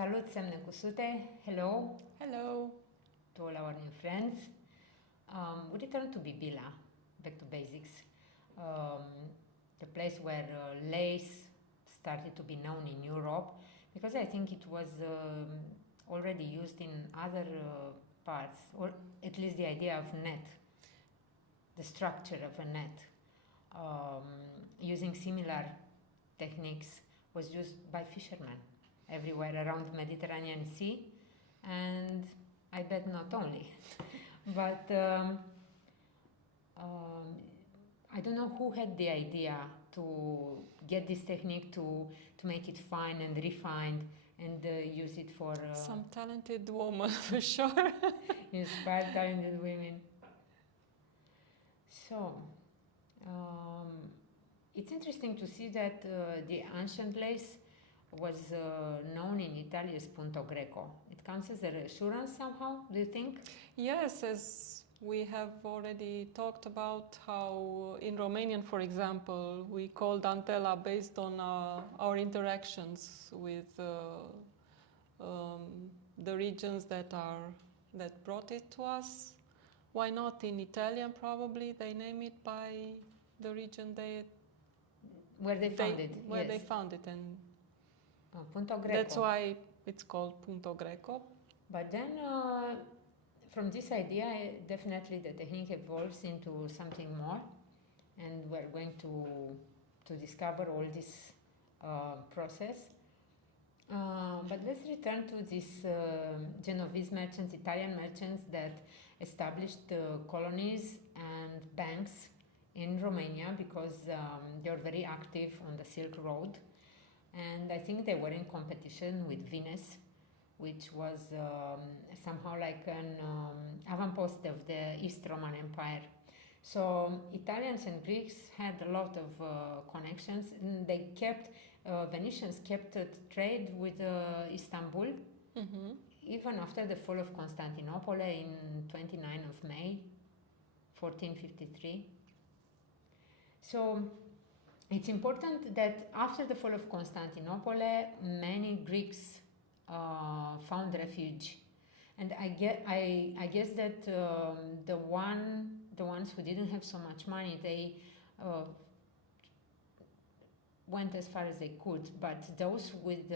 Salut, Semne Cusute. Hello. Hello. To all our new friends. We return to Bibila, back to basics. The place where lace started to be known in Europe, because I think it was already used in other parts, or at least the idea of net, the structure of a net, using similar techniques was used by fishermen everywhere around the Mediterranean Sea, and I bet not only. But I don't know who had the idea to get this technique to make it fine and refined and use it for... Some talented woman, for sure. Inspired talented women. So, it's interesting to see that the ancient lace was known in Italy as punto greco. It comes as a reassurance somehow, do you think? Yes, as we have already talked about how in Romanian, for example, we call dantela based on our interactions with the regions that brought it to us. Why not in Italian? Probably they name it by the region where they found it. Where they found it, and punto greco. That's why it's called punto greco. But then, from this idea, definitely the technique evolves into something more, and we're going to discover all this process. But let's return to these Genovese merchants, Italian merchants that established colonies and banks in Romania because they were very active on the Silk Road. And I think they were in competition with Venice, which was somehow like an avant-post of the East Roman Empire. So Italians and Greeks had a lot of connections, and they kept, Venetians kept trade with Istanbul, even after the fall of Constantinople in 29 of May, 1453. So it's important that after the fall of Constantinople, many Greeks found refuge, and I guess that the ones who didn't have so much money, they went as far as they could, but those with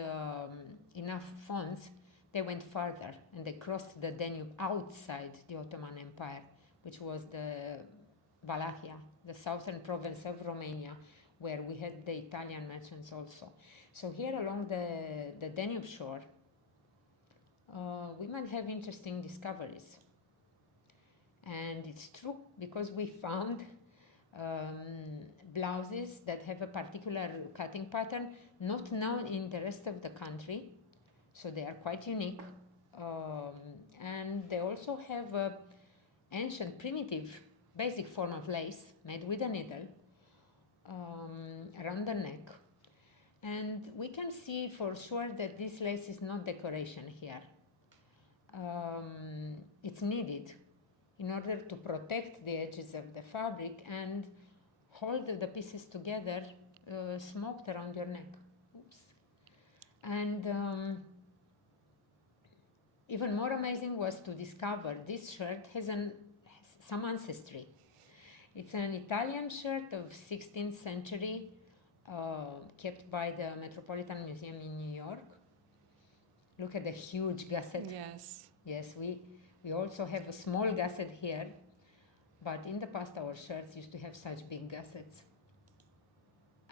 enough funds, they went farther and they crossed the Danube outside the Ottoman Empire, which was the Wallachia, the southern province of Romania, where we had the Italian merchants also. So here along the Danube shore, we might have interesting discoveries. And it's true, because we found blouses that have a particular cutting pattern, not known in the rest of the country, so they are quite unique. And they also have an ancient, primitive, basic form of lace made with a needle around the neck. And we can see for sure that this lace is not decoration here. It's needed in order to protect the edges of the fabric and hold the pieces together, smoked around your neck. Oops. And even more amazing was to discover this shirt has some ancestry. It's an Italian shirt of 16th century, kept by the Metropolitan Museum in New York. Look at the huge gusset. Yes. Yes, we also have a small gusset here, but in the past our shirts used to have such big gussets.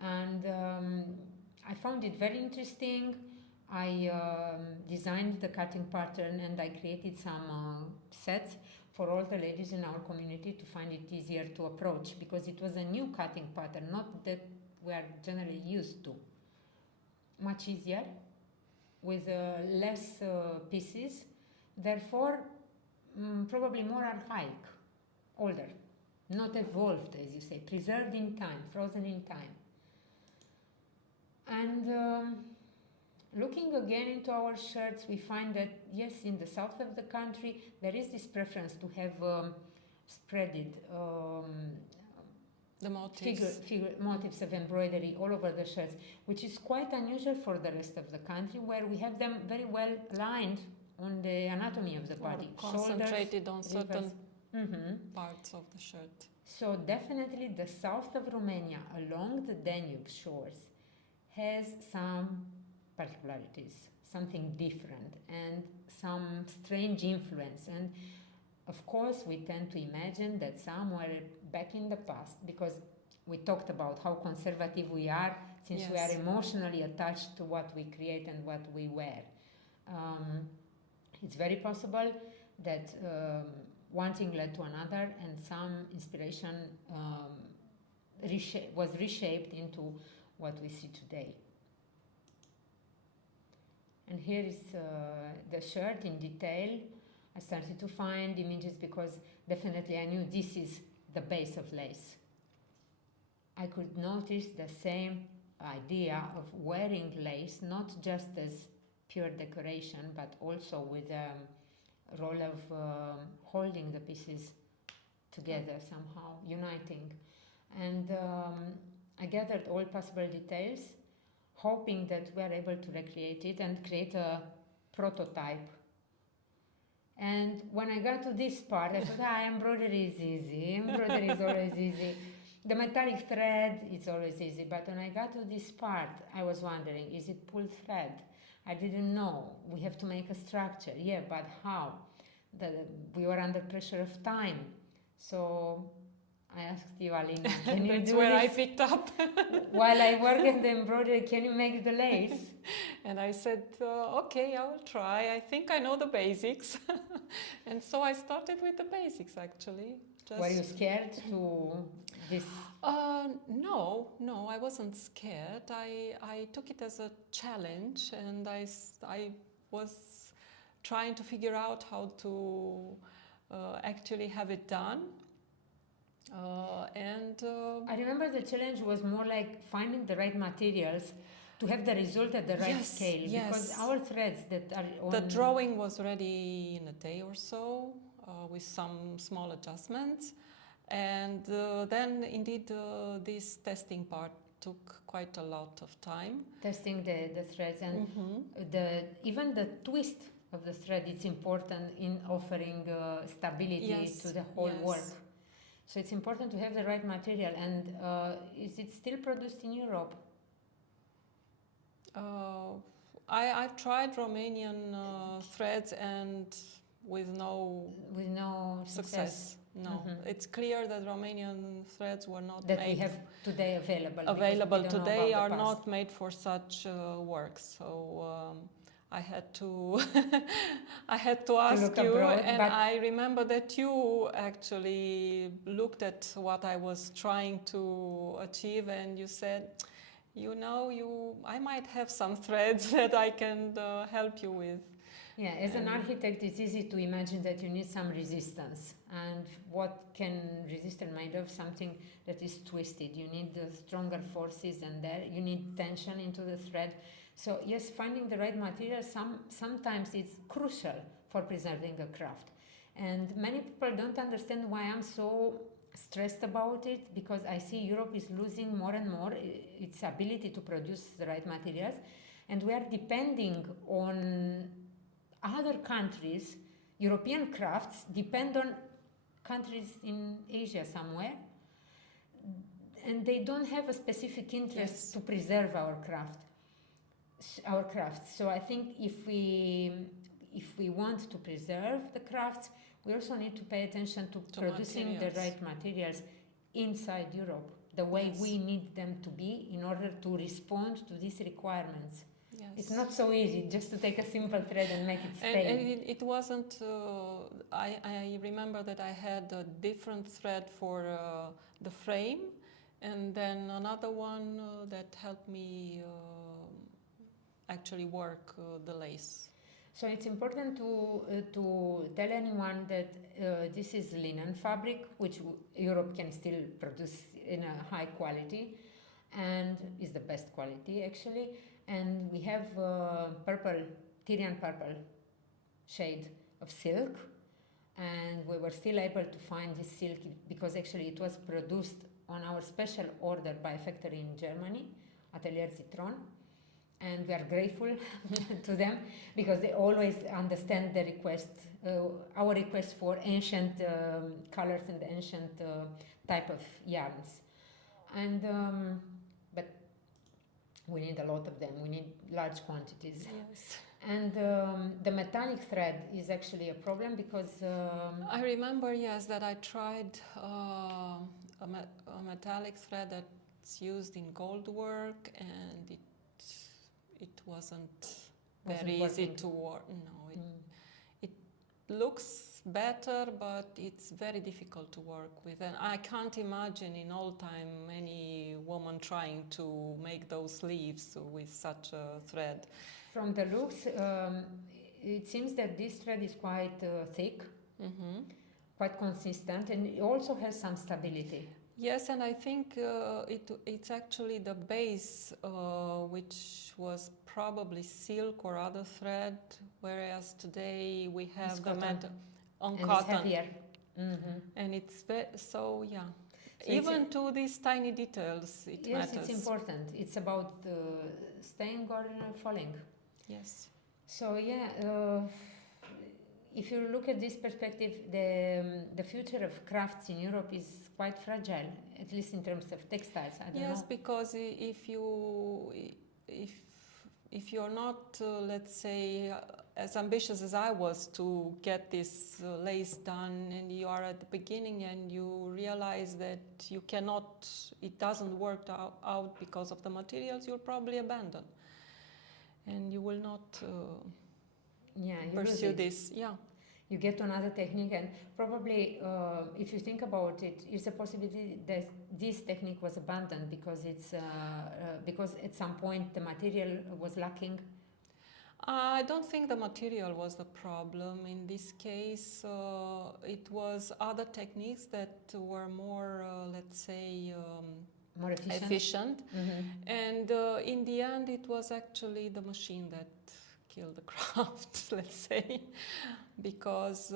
And I found it very interesting. I designed the cutting pattern and I created some sets for all the ladies in our community to find it easier to approach, because it was a new cutting pattern, not that we are generally used to. Much easier, with less pieces, therefore probably more archaic, older, not evolved, as you say, preserved in time, frozen in time. And looking again into our shirts, we find that, yes, in the south of the country, there is this preference to have spreaded The motifs. motifs of embroidery all over the shirts, which is quite unusual for the rest of the country, where we have them very well aligned on the anatomy of the body. Or concentrated on certain Mm-hmm. parts of the shirt. So definitely the south of Romania, along the Danube shores, has some particularities, something different, and some strange influence. And of course, we tend to imagine that somewhere back in the past, because we talked about how conservative we are, since we are emotionally attached to what we create and what we wear. It's very possible that one thing led to another, and some inspiration was reshaped into what we see today. And here is the shirt in detail. I started to find images because definitely I knew this is the base of lace. I could notice the same idea of wearing lace, not just as pure decoration, but also with a role of holding the pieces together somehow, uniting. And I gathered all possible details, hoping that we are able to recreate it and create a prototype. And when I got to this part, I thought, embroidery is easy. Embroidery is always easy. The metallic thread is always easy. But when I got to this part, I was wondering, is it pulled thread? I didn't know. We have to make a structure. Yeah, but how? We were under pressure of time. So I asked you, Alina, can you do this? That's where I picked up. While I work in the embroidery, can you make the lace? And I said, okay, I will try. I think I know the basics. And so I started with the basics, actually. Were you scared to this? No, I wasn't scared. I took it as a challenge, and I was trying to figure out how to actually have it done. I remember the challenge was more like finding the right materials to have the result at the right scale. Because our threads that are on... The drawing was ready in a day or so with some small adjustments. And then indeed this testing part took quite a lot of time. Testing the threads and even the twist of the thread is important in offering stability to the whole work. So it's important to have the right material. And is it still produced in Europe? I've tried Romanian threads and with no success. No, it's clear that Romanian threads were not that made we have today available today are not made for such works. So I had to ask you, abroad, and I remember that you actually looked at what I was trying to achieve, and you said, you know, I might have some threads that I can help you with. Yeah, as an architect, it's easy to imagine that you need some resistance. And what can resist and made of something that is twisted? You need the stronger forces, and there you need tension into the thread. So yes, finding the right material sometimes it's crucial for preserving a craft. And many people don't understand why I'm so stressed about it, because I see Europe is losing more and more its ability to produce the right materials, and we are depending on other countries. European crafts depend on countries in Asia somewhere, and they don't have a specific interest to preserve our crafts. So I think if we want to preserve the crafts, we also need to pay attention to producing the right materials inside Europe, the way we need them to be in order to respond to these requirements. Yes. It's not so easy just to take a simple thread and make it stay. And it wasn't, I remember that I had a different thread for the frame, and then another one that helped me actually work the lace. So it's important to tell anyone that this is linen fabric, which Europe can still produce in a high quality, and is the best quality actually. And we have Tyrian purple shade of silk, and we were still able to find this silk because actually it was produced on our special order by a factory in Germany, Atelier Zitron, and we are grateful to them because they always understand the request, our request for ancient colors and ancient type of yarns. And but we need a lot of them. We need large quantities. Yes. And the metallic thread is actually a problem because I remember, yes, that I tried a metallic thread that's used in gold work, and it wasn't very easy to work. No, it looks better, but it's very difficult to work with. And I can't imagine in old time any woman trying to make those sleeves with such a thread. From the looks, it seems that this thread is quite thick, quite consistent, and it also has some stability. Yes, and I think it's actually the base, which was probably silk or other thread, whereas today we have It's the metal on and cotton. it's heavier. And it's so, yeah. So even to these tiny details, it yes, matters. it's important. It's about staying or falling. Yes. So yeah, if you look at this perspective, the future of crafts in Europe is quite fragile, at least in terms of textiles. I don't know. Yes, because if you're not, let's say, as ambitious as I was to get this lace done, and you are at the beginning and you realize that you cannot, it doesn't work out because of the materials, you'll probably abandon. And you will not pursue this. Yeah. You get to another technique, and probably, if you think about it, is a possibility that this technique was abandoned because it's because at some point the material was lacking. I don't think the material was the problem. In this case, it was other techniques that were more, let's say, more efficient. And in the end, it was actually the machine that killed the craft, let's say, because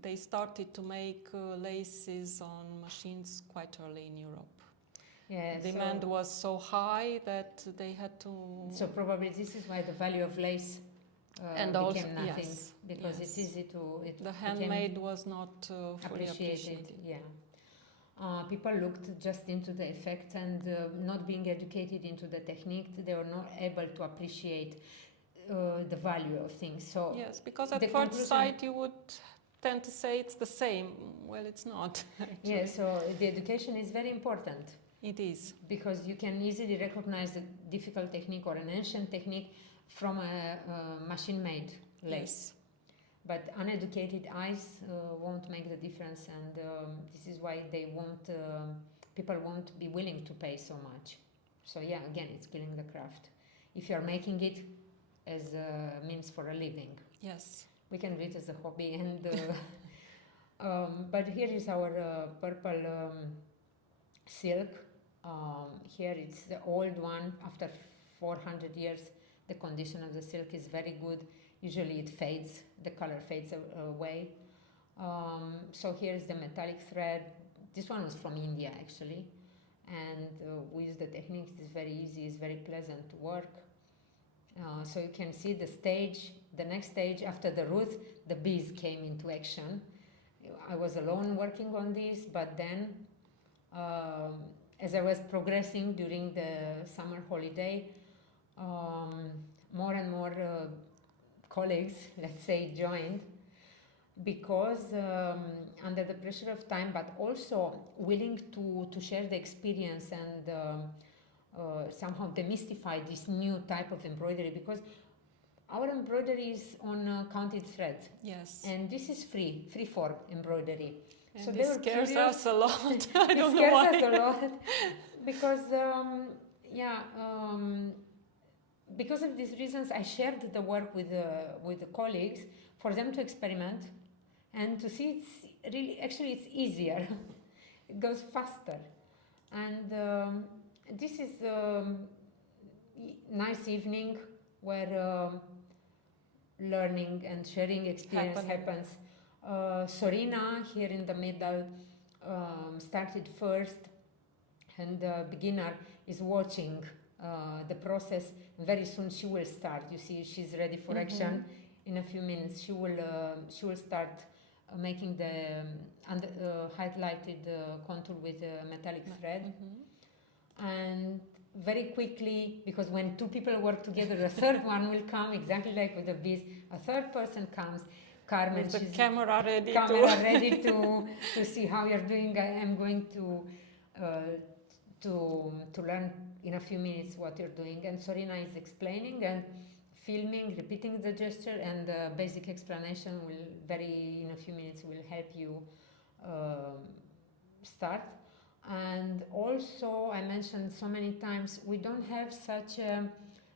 they started to make laces on machines quite early in Europe. Yeah, Demand was so high that they had to... So probably this is why the value of lace and became also, nothing, yes, because yes. it's easy to... the handmade was not fully appreciated. Yeah. People looked just into the effect, and not being educated into the technique, they were not able to appreciate the value of things. So yes, because at first sight you would tend to say it's the same. Well, it's not. Actually. Yeah, so the education is very important. It is. Because you can easily recognize a difficult technique or an ancient technique from a machine-made lace. Yes. But uneducated eyes won't make the difference, and this is why they won't. People won't be willing to pay so much. So yeah, again, it's killing the craft. If you are making it as a means for a living, yes, we can do it as a hobby. And but here is our purple silk. Here it's the old one. After 400 years, the condition of the silk is very good. Usually it fades, the color fades away. So here is the metallic thread. This one was from India actually, and we use the techniques. It's very easy, it's very pleasant to work. So you can see the stage, the next stage after the roots, the bees came into action. I was alone working on this, but then as I was progressing during the summer holiday, more and more colleagues, let's say, joined, because under the pressure of time, but also willing to share the experience and somehow demystify this new type of embroidery, because our embroidery is on counted threads. Yes. And this is free form embroidery. And so this scares us a lot. I don't know why. It scares us a lot because, because of these reasons, I shared the work with the colleagues for them to experiment and to see it's really, actually it's easier. It goes faster. And this is a nice evening where learning and sharing experience happens. Sorina, here in the middle, started first, and the beginner is watching the process. Very soon she will start. You see, she's ready for action. In a few minutes, she will start making the highlighted contour with a metallic thread. And very quickly, because when two people work together, a third one will come, exactly like with the bees. A third person comes. Carmen, with the she's camera ready ready to see how you're doing. I am going to learn in a few minutes what you're doing. And Sorina is explaining and filming, repeating the gesture, and the basic explanation will in a few minutes will help you start. And also, I mentioned so many times, we don't have such a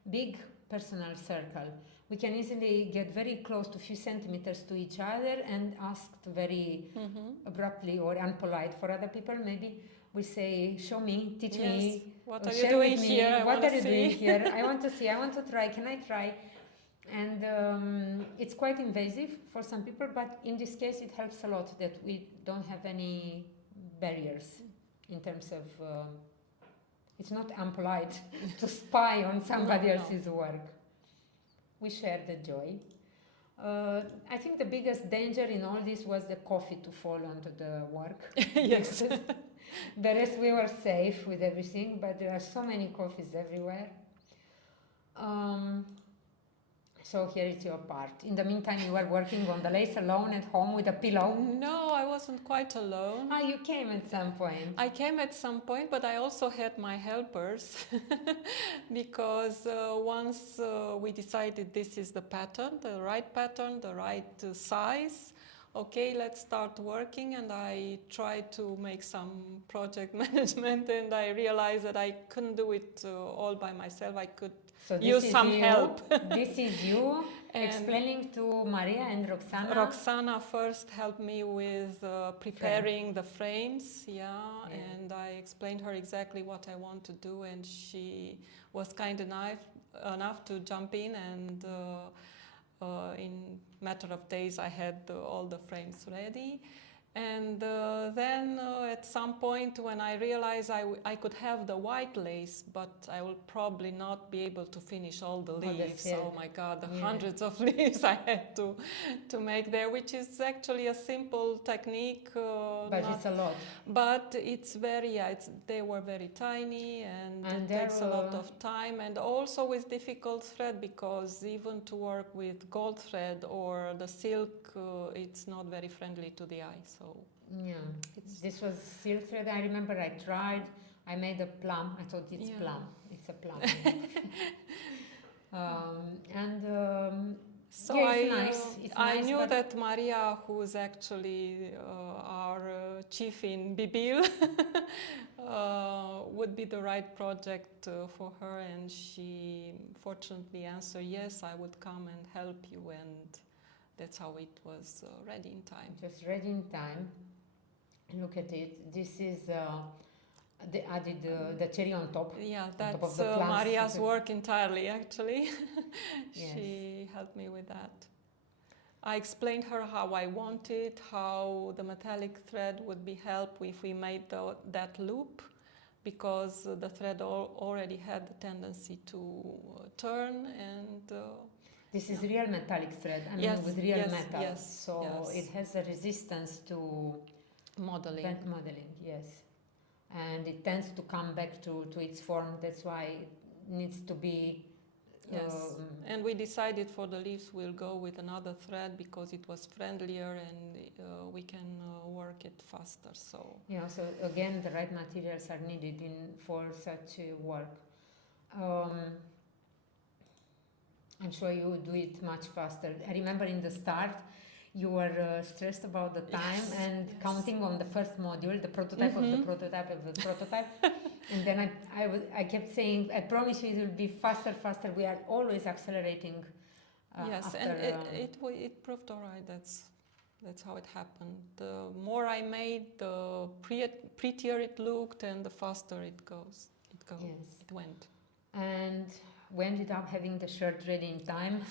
big personal circle. We can easily get very close to a few centimeters to each other and ask very abruptly or unpolite for other people. Maybe we say, show me, teach me, what are you doing here? What are you doing here? I want to see, I want to try, can I try? And it's quite invasive for some people, but in this case it helps a lot that we don't have any barriers in terms of, it's not unpolite to spy on somebody else's work. We share the joy. I think the biggest danger in all this was the coffee to fall onto the work. Yes. The rest we were safe with everything, but there are so many coffees everywhere. So here is your part. In the meantime, you were working on the lace alone at home with a pillow? No, I wasn't quite alone. Ah, you came at some point. I came at some point, but I also had my helpers because once we decided this is the pattern, the right size, okay, let's start working. And I tried to make some project management, and I realized that I couldn't do it all by myself. I could use some help. This is you explaining to Maria and Roxana? Roxana first helped me with preparing the frames, and I explained her exactly what I want to do, and she was kind enough to jump in, and in matter of days I had all the frames ready. And then at some point when I realized I could have the white lace, but I will probably not be able to finish all the leaves. Oh my God, the hundreds of leaves I had to make there, which is actually a simple technique. But it's a lot. But it's very, they were very tiny, and it takes a lot of time, and also with difficult thread, because even to work with gold thread or the silk, it's not very friendly to the eye. So this was silk thread. I remember I tried. I made a plum. I thought it's plum. It's a plum. So it's nice. I knew that Maria, who is actually our chief in Bibil, would be the right project for her, and she fortunately answered yes, I would come and help you, and that's how it was ready in time. Just ready in time. Look at it. This is they added the cherry on top. Yeah, that's top of the Maria's work entirely, actually. She helped me with that. I explained her how I wanted, how the metallic thread would be helped if we made that loop, because the thread already had the tendency to turn, and this is real metallic thread, with real metal, so it has a resistance to modeling, yes, and it tends to come back to its form. That's why it needs to be and we decided for the leaves we'll go with another thread because it was friendlier, and we can work it faster. So so again, the right materials are needed for such work. I'm sure you would do it much faster. I remember in the start, you were stressed about the time and counting on the first module, the prototype of the prototype of the prototype. And then I kept saying, I promise you it will be faster. We are always accelerating. Yes, and it proved all right. That's how it happened. The more I made, the prettier it looked, and the faster it went. And we ended up having the shirt ready in time.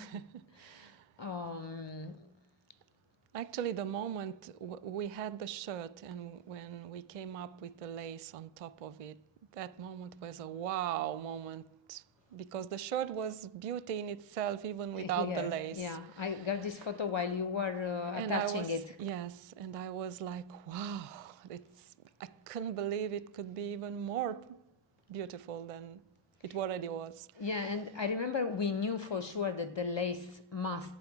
Actually, the moment we had the shirt and when we came up with the lace on top of it, that moment was a wow moment, because the shirt was beauty in itself even without the lace. Yeah, I got this photo while you were attaching it. Yes, and I was like, wow, I couldn't believe it could be even more beautiful than it already was. Yeah, and I remember we knew for sure that the lace must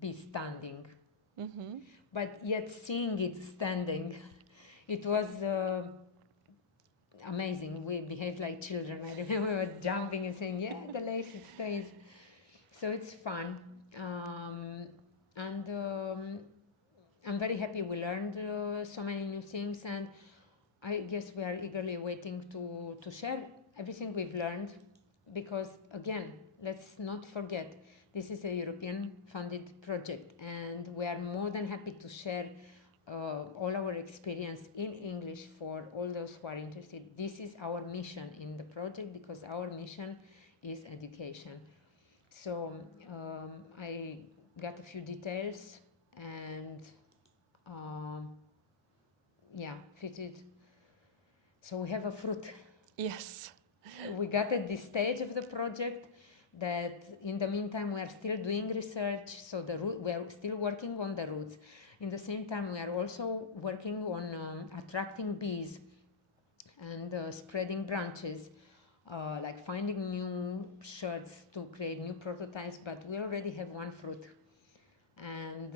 be standing. Mm-hmm. But yet seeing it standing, it was amazing. We behaved like children. I remember we were jumping and saying, yeah, the lace, it stays. So it's fun. And I'm very happy we learned so many new things, and I guess we are eagerly waiting to share everything we've learned, because again, let's not forget, this is a European funded project, and we are more than happy to share all our experience in English for all those who are interested. This is our mission in the project, because our mission is education. So I got a few details and fitted. So we have a fruit. Yes. We got at this stage of the project that in the meantime we are still doing research, so we are still working on the roots. In the same time, we are also working on attracting bees and spreading branches, like finding new shirts to create new prototypes, but we already have one fruit. And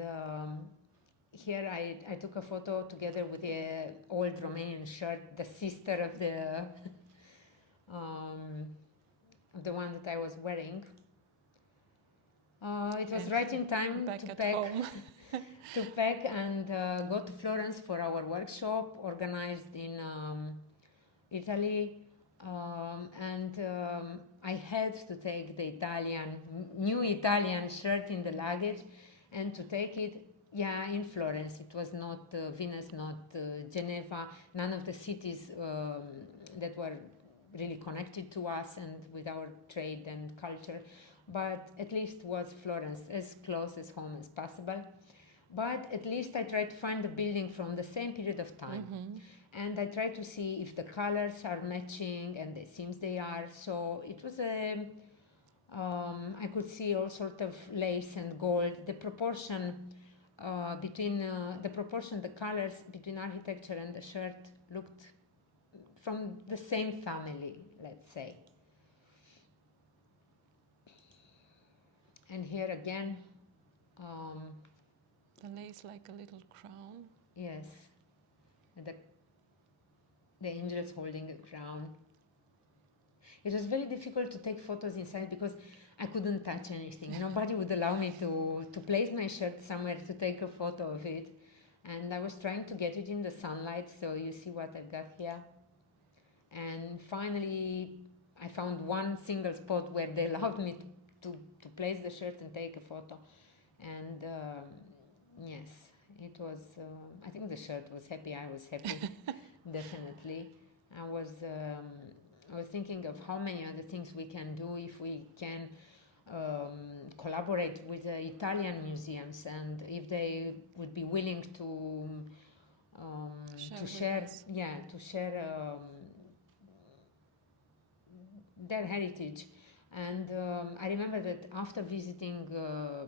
here I took a photo together with the old Romanian shirt, the sister of the one that I was wearing. It was right in time to pack and go to Florence for our workshop organized in Italy. I had to take the new Italian shirt in the luggage and to take it, in Florence. It was not Venice, not Geneva, none of the cities that were really connected to us and with our trade and culture, but at least was Florence, as close as home as possible. But at least I tried to find the building from the same period of time. Mm-hmm. And I tried to see if the colors are matching, and it seems they are. So it was I could see all sort of lace and gold. The proportion the colors between architecture and the shirt looked from the same family, let's say. And here again, the lace like a little crown. Yes, the angels holding a crown. It was very difficult to take photos inside because I couldn't touch anything. Nobody would allow me to place my shirt somewhere to take a photo of it. And I was trying to get it in the sunlight, so you see what I've got here. And finally, I found one single spot where they allowed me to place the shirt and take a photo. And yes, it was, I think the shirt was happy, I was happy, definitely. I was thinking of how many other things we can do if we can collaborate with the Italian museums, and if they would be willing to share their heritage. And I remember that after visiting the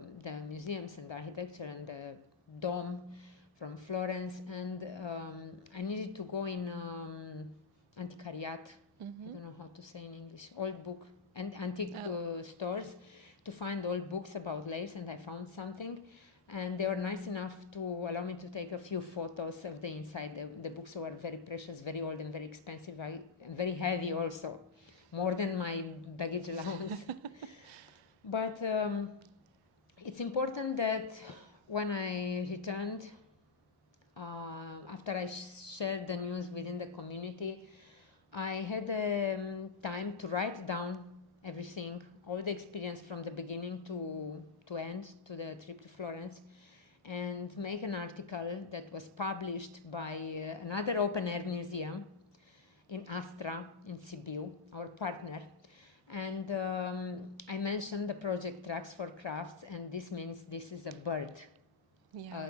museums and the architecture and the dome from Florence, and I needed to go in antiquariat, Mm-hmm. I don't know how to say in English, old book and antique stores to find old books about lace, and I found something, and they were nice enough to allow me to take a few photos of the inside. The books were very precious, very old and very expensive, and very heavy also, more than my baggage allowance. But it's important that when I returned, after I shared the news within the community, I had time to write down everything, all the experience from the beginning to end, to the trip to Florence, and make an article that was published by another open-air museum in Astra, in Sibiu, our partner. And I mentioned the project Tracks for Crafts, and this means this is a bird.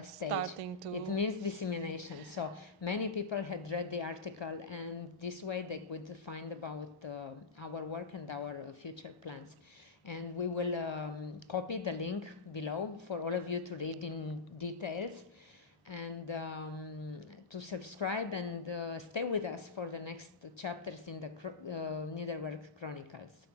stage. starting to. It means dissemination. So many people had read the article, and this way they could find about our work and our future plans. And we will copy the link below for all of you to read in details, and to subscribe and stay with us for the next chapters in the Niederberg Chronicles.